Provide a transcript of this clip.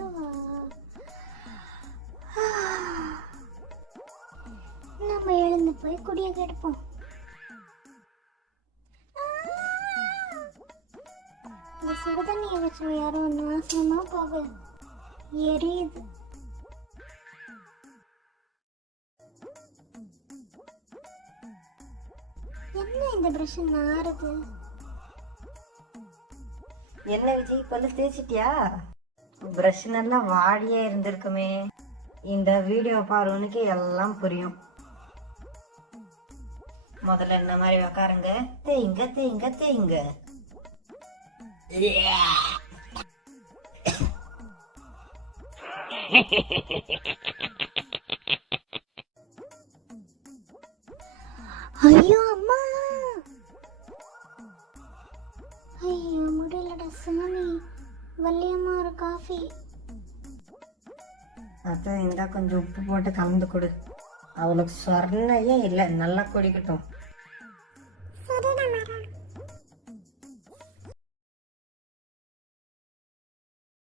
கனவா? நம்ம எழுந்து போய் குடிய கெடுப்போம். இந்த சுடுதண்ணியை வச்சு யாரும் நாசமா போக எரியுது. என்ன இந்த பிரஷ் நாறுது? என்ன விஜய், பல்லு தேய்ச்சிட்டியா? பிரஷ் நல்லா வாடியே இருந்திருக்குமே. இந்த வீடியோ பாருவனுக்கு எல்லாம் புரியும். முதல்ல என்ன மாதிரி உக்காருங்க. தேய்ங்க தேய்ங்க தேய்ங்க. ஐயோ அம்மா, ஐயோ முடியலடா சாமி. வள்ளியம்மா ஒரு காஃபி. அத்தை இந்தா கொஞ்சம் உப்பு போட்டு கலந்து கொடு. அவளுக்கு சொர்ணையே இல்லை, நல்லா குடிக்கட்டும். சரிடா மேடம்.